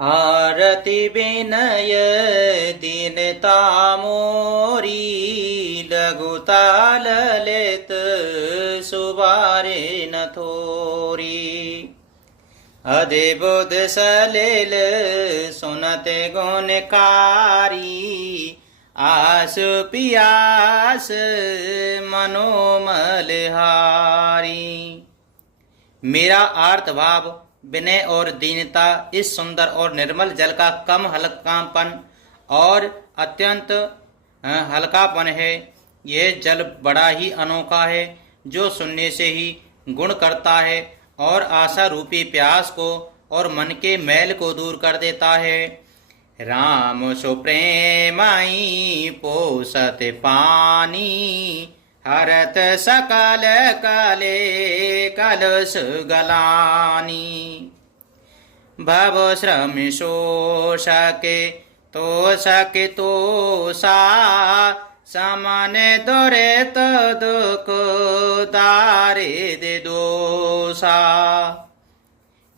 आरति विनय दीनता मोरी, लघुता ललित सुबारे न थोरी। अधिबुध सलिल सुनत गुणकारी, आस पियास मनोमलहारी। मेरा आर्त भाव विनय और दीनता इस सुंदर और निर्मल जल का कम हल्कापन और अत्यंत हल्कापन है। यह जल बड़ा ही अनोखा है, जो सुनने से ही गुण करता है और आशा रूपी प्यास को और मन के मैल को दूर कर देता है। राम सुप्रेमाई पोषत पानी, हरत सकल काले कलश गलानी। भव श्रम शोषके तोषा, समन दुरित दुख दारिद दोषा।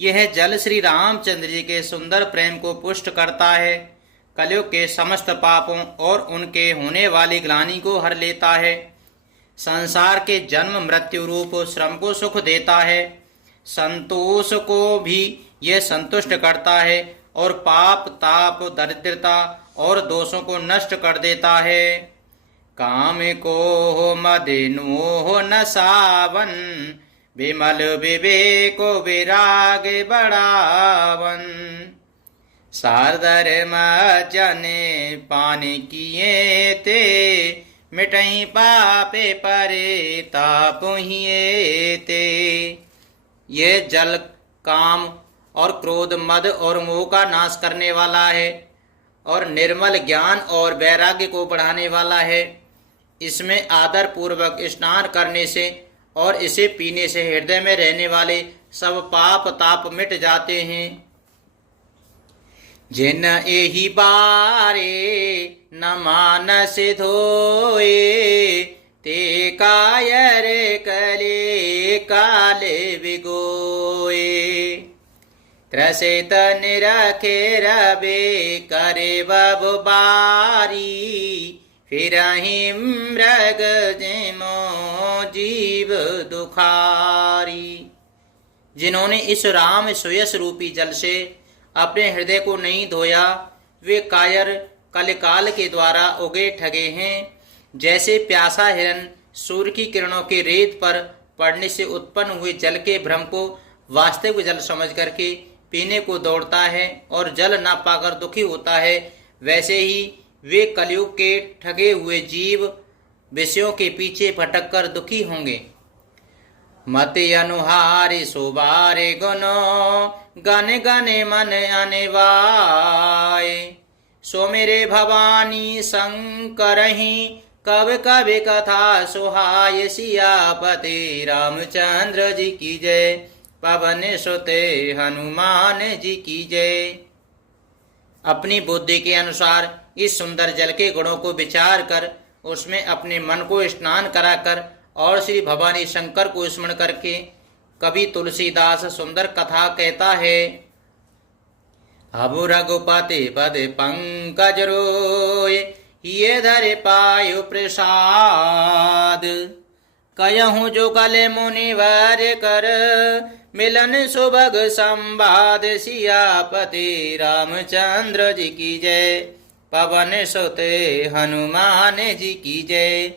यह जल श्री रामचंद्र जी के सुंदर प्रेम को पुष्ट करता है, कलयुग के समस्त पापों और उनके होने वाली ग्लानि को हर लेता है, संसार के जन्म मृत्यु रूप श्रम को सुख देता है, संतोष को भी यह संतुष्ट करता है और पाप ताप दरिद्रता और दोषों को नष्ट कर देता है। काम को मदिनो न सावन, विमल विवेक विराग बढ़ावन। सारधर्म जने पान किए ते, मिटई पापे परे ताप हिए ते। ये जल काम और क्रोध मद और मोह का नाश करने वाला है और निर्मल ज्ञान और वैराग्य को बढ़ाने वाला है। इसमें आदर पूर्वक स्नान करने से और इसे पीने से हृदय में रहने वाले सब पाप ताप मिट जाते हैं। जिन एहि बारे न मानस धोए, ते कायर कले काले विगोए। त्रसित निरखे रबे करे बब बारी, फिरहि मृग जिमो जीव दुखारी। जिन्होंने इस राम सुयस रूपी जल से अपने हृदय को नहीं धोया, वे कायर कलिकाल के द्वारा उगे ठगे हैं। जैसे प्यासा हिरन सूर्य की किरणों के रेत पर पड़ने से उत्पन्न हुए जल के भ्रम को वास्तविक जल समझ करके पीने को दौड़ता है और जल न पाकर दुखी होता है, वैसे ही वे कलयुग के ठगे हुए जीव विषयों के पीछे भटक कर दुखी होंगे। मति अनुहारी सुबारे गुनो, गन गने मन अनिवाय। सो मेरे भवानी शंकरहि, कब कवि कथा सुहाय। सियापति रामचंद्र जी की जय, पवन सुते हनुमान जी की जय। अपनी बुद्धि के अनुसार इस सुंदर जल के गुणों को विचार कर उसमें अपने मन को स्नान कराकर और श्री भवानी शंकर को स्मरण करके कवि तुलसीदास सुंदर कथा कहता है। अबु रघुपति पद पंकज रोय, ये धरे पायु प्रसाद। कयहूँ जो कले मुनिवर कर, मिलन सुभग संवाद। सियापति रामचंद्र जी की जय, पवन सुते हनुमान जी की जय।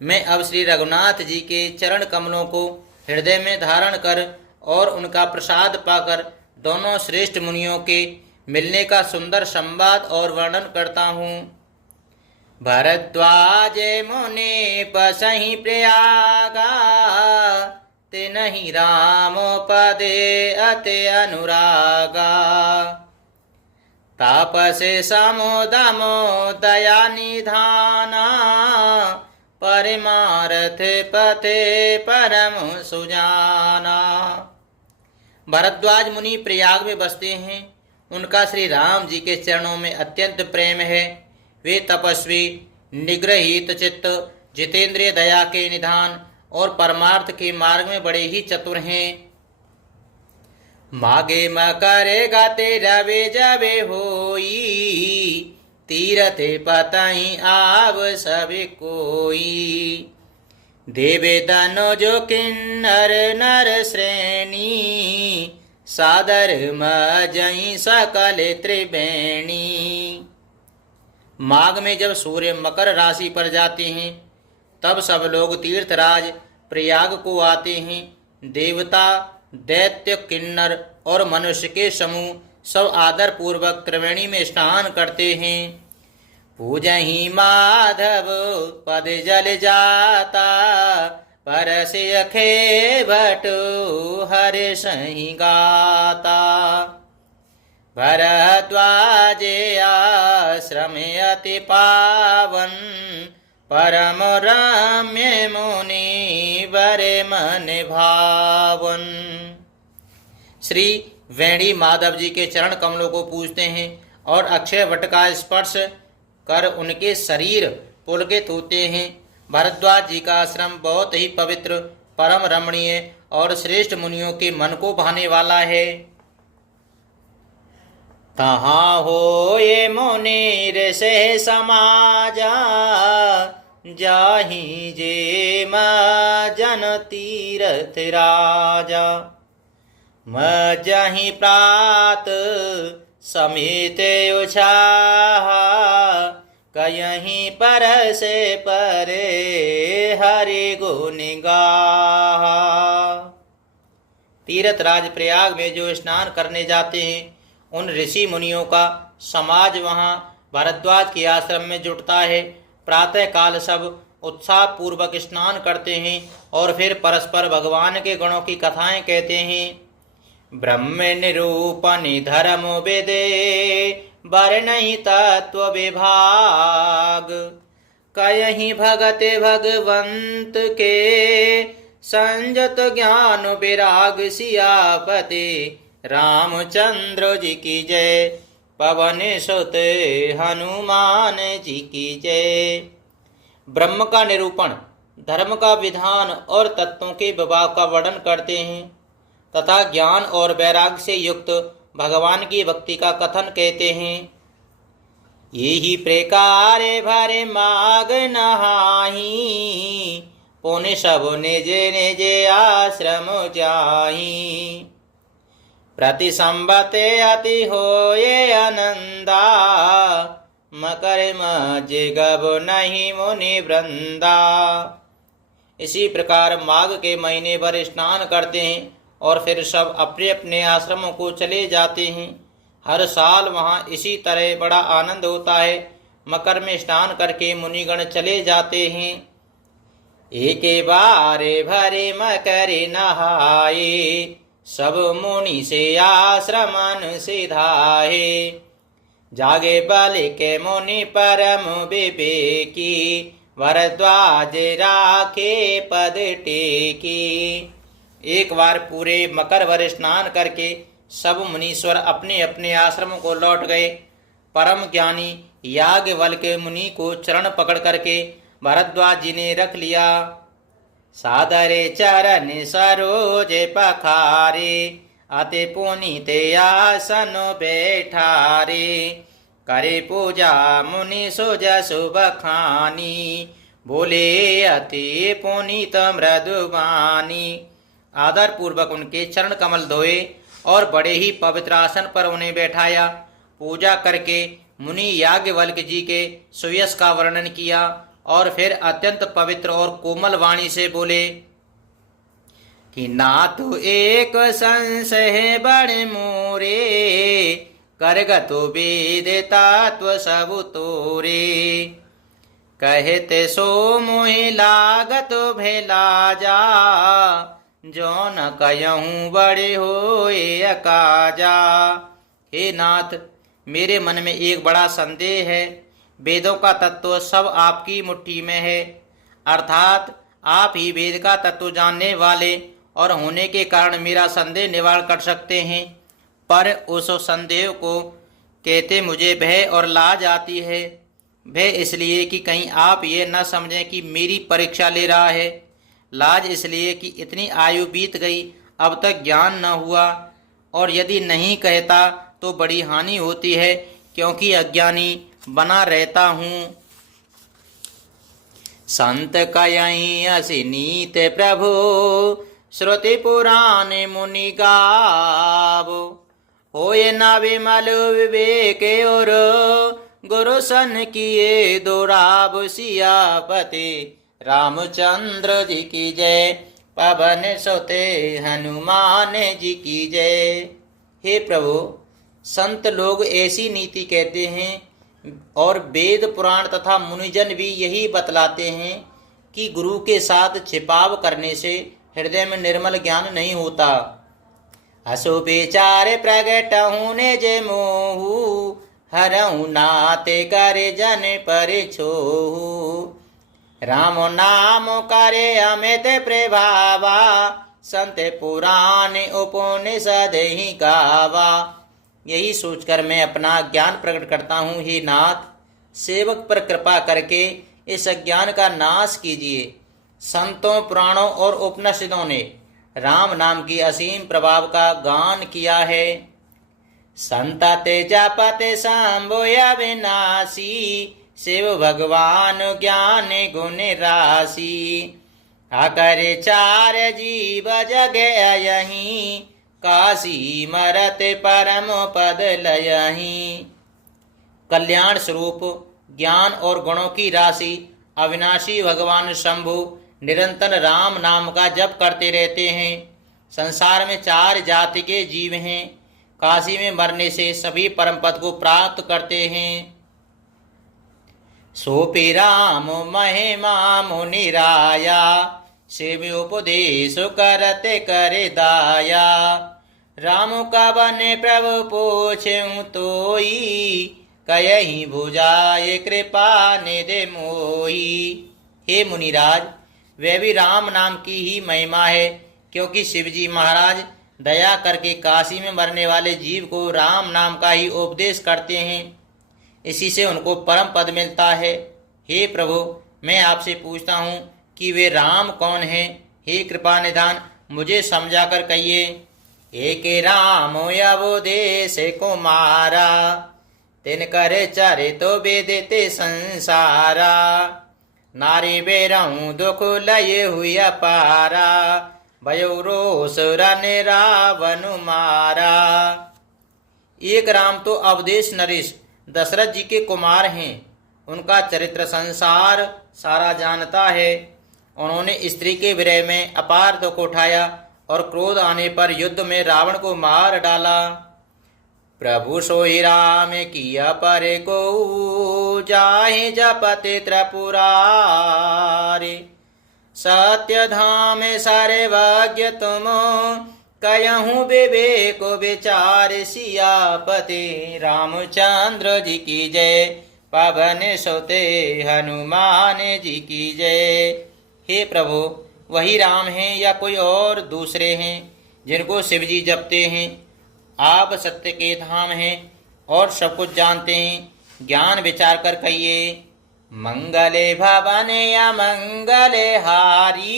मैं अब श्री रघुनाथ जी के चरण कमलों को हृदय में धारण कर और उनका प्रसाद पाकर दोनों श्रेष्ठ मुनियों के मिलने का सुंदर संवाद और वर्णन करता हूँ। भरद्वाज मुनि पसहि प्रयागा, तिनहि राम पदे अति अनुरागा। तापसे समोदमो दया निधाना, परमार्थ पथे परम सुजाना। भरद्वाज मुनि प्रयाग में बसते हैं। उनका श्री राम जी के चरणों में अत्यंत प्रेम है। वे तपस्वी, निग्रहित चित्त, जितेंद्रिय दया के निधान और परमार्थ के मार्ग में बड़े ही चतुर हैं। मागे मकर गाते रवे जबे होई, तीरथ पतई आव सब कोई। देवे दानो जो किन्नर नर श्रेणी, सादर मजई सकल त्रिवेणी। माघ में जब सूर्य मकर राशि पर जाते हैं तब सब लोग तीर्थराज प्रयाग को आते हैं। देवता, दैत्य, किन्नर और मनुष्य के समूह सब आदर पूर्वक त्रिवेणी में स्नान करते हैं। पूजहि माधव पद जल जाता, परस अखे भटो हरि सही गाता। भरद्वाजे आश्रम अति पावन, परम रम्य मुनि बरे मन भावन। श्री वेणी माधव जी के चरण कमलों को पूजते हैं और अक्षय वट का स्पर्श कर उनके शरीर पुलकित होते हैं। भरद्वाज जी का आश्रम बहुत ही पवित्र, परम रमणीय और श्रेष्ठ मुनियों के मन को भाने वाला है। तहाँ हो ये मुनि ऋषि समाजा, जाहि जे जन तीरथ राजा। मजहि प्रात समित उछाहा, कयहि परसे परे हरि गुण गाहा। तीर्थराज प्रयाग में जो स्नान करने जाते हैं उन ऋषि मुनियों का समाज वहाँ भरद्वाज के आश्रम में जुटता है। प्रातः काल सब उत्साह पूर्वक स्नान करते हैं और फिर परस्पर भगवान के गुणों की कथाएं कहते हैं। ब्रह्म निरूपण धर्म वेदे, वर्णहि तत्व विभाग। कयहि भगत भगवंत के, संजत ज्ञान विराग सियापति। रामचंद्र जी की जय, पवन सुत हनुमान जी की जय। ब्रह्म का निरूपण, धर्म का विधान और तत्वों के विभाग का वर्णन करते हैं तथा ज्ञान और वैराग्य से युक्त भगवान की भक्ति का कथन कहते हैं। यही प्रकार भरे माग नहाही, पुण्य सब निज निज आश्रम जाही। प्रति संबते अति होए आनंदा, मकर मज गब नहीं मुनि वृंदा। इसी प्रकार माघ के महीने भर स्नान करते हैं और फिर सब अपने अपने आश्रमों को चले जाते हैं। हर साल वहाँ इसी तरह बड़ा आनंद होता है। मकर में स्नान करके मुनिगण चले जाते हैं। एक बारे भरे मकर नहाए, सब मुनि से आश्रमन सिधाए। जागे बल के मुनि परम विवेकी, भरद्वाज राखे पद टेकी। एक बार पूरे मकर भर स्नान करके सब मुनीश्वर अपने अपने आश्रम को लौट गए। परम ज्ञानी याज्ञवल्क्य मुनि को चरण पकड़ करके भरद्वाज जी ने रख लिया। सादरे चरण सरोज पखारे, अति पुनीत आसन बैठारे। करे पूजा मुनि सुजसु बखानी, बोले अति पुनीत मृदुबानी। आदर पूर्वक उनके चरण कमल धोए और बड़े ही पवित्र आसन पर उन्हें बैठाया। पूजा करके मुनि याज्ञवल्क्य जी के सुयश का वर्णन किया और फिर अत्यंत पवित्र और कोमल वाणी से बोले कि नातु एक संशय बड़े मोरे, करगतु वेद तत्व सब तोरे। कहते सो मोहि लागत भेला जा, जो न कहूँ बड़े होए अकाजा। हे नाथ, मेरे मन में एक बड़ा संदेह है। वेदों का तत्व सब आपकी मुट्ठी में है, अर्थात आप ही वेद का तत्व जानने वाले और होने के कारण मेरा संदेह निवारण कर सकते हैं। पर उस संदेह को कहते मुझे भय और लाज आती है। भय इसलिए कि कहीं आप ये न समझें कि मेरी परीक्षा ले रहा है। लाज इसलिए कि इतनी आयु बीत गई, अब तक ज्ञान न हुआ। और यदि नहीं कहता तो बड़ी हानि होती है, क्योंकि अज्ञानी बना रहता हूँ। संत कयहि असि नीत प्रभु, श्रुति पुराण मुनि गावो। होय न विमल विवेक और, गुरु सन किए दोराब। सियापति रामचंद्र जी की जय, पवन सुते हनुमान जी की जय। हे प्रभु, संत लोग ऐसी नीति कहते हैं और वेद पुराण तथा मुनिजन भी यही बतलाते हैं कि गुरु के साथ छिपाव करने से हृदय में निर्मल ज्ञान नहीं होता। असो विचार प्रगट होने जे मोहू, हरऊ नाते करे जन पर छोहू। राम नाम करे अमित प्रभावा, संत पुराण उपनिषद ही गावा। यही सोचकर मैं अपना ज्ञान प्रकट करता हूँ। हे नाथ, सेवक पर कृपा करके इस अज्ञान का नाश कीजिए। संतों, पुराणों और उपनिषदों ने राम नाम की असीम प्रभाव का गान किया है। संतते जापते शंभु अविनाशी, शिव भगवान ज्ञान गुण राशि। आकर चार जीव जग यहीं, काशी मरत परम पद लयहीं। कल्याण स्वरूप ज्ञान और गुणों की राशि अविनाशी भगवान शंभु निरंतर राम नाम का जप करते रहते हैं। संसार में चार जाति के जीव हैं। काशी में मरने से सभी परम पद को प्राप्त करते हैं। सोपि राम महिमा मुनिराया, शिव उपदेश करते करे दाया। राम का बने प्रभु पूछूं तोई, कयहि भुजाए कृपा निधि मोही। हे मुनिराज, वे भी राम नाम की ही महिमा है, क्योंकि शिवजी महाराज दया करके काशी में मरने वाले जीव को राम नाम का ही उपदेश करते हैं। इसी से उनको परम पद मिलता है। हे प्रभु, मैं आपसे पूछता हूँ कि वे राम कौन हैं? हे कृपा निधान, मुझे समझाकर कहिए। एक राम अवधेश कुमारा, तिनकर चरितो वेदिते संसारा। नारी बेरहूँ दुख लय हुई अपारा, भयो रोष रन रावण मारा। एक राम तो अवधेश नरेश दशरथ जी के कुमार हैं। उनका चरित्र संसार सारा जानता है। उन्होंने स्त्री के विरह में अपार दुख उठाया और क्रोध आने पर युद्ध में रावण को मार डाला। प्रभु सोई राम किया पर को, जाहि जपते त्रिपुरारे। सत्य धाम सर्वज्ञ तुम, कयहूँ विवेक विचार। सियापति रामचंद्र जी की जय, पवन सुते हनुमान जी की जय। हे प्रभु, वही राम हैं या कोई और दूसरे हैं जिनको शिवजी जपते हैं? आप सत्य के धाम हैं और सब कुछ जानते हैं। ज्ञान विचार कर कहिए। मंगले भवन अमंगले हारी,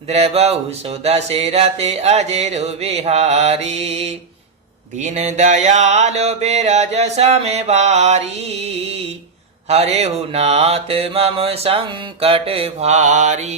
द्रवहु सुदशरथ अजर बिहारी। दीन दयाल बिरज सम भारी, हरेहु नाथ मम संकट भारी।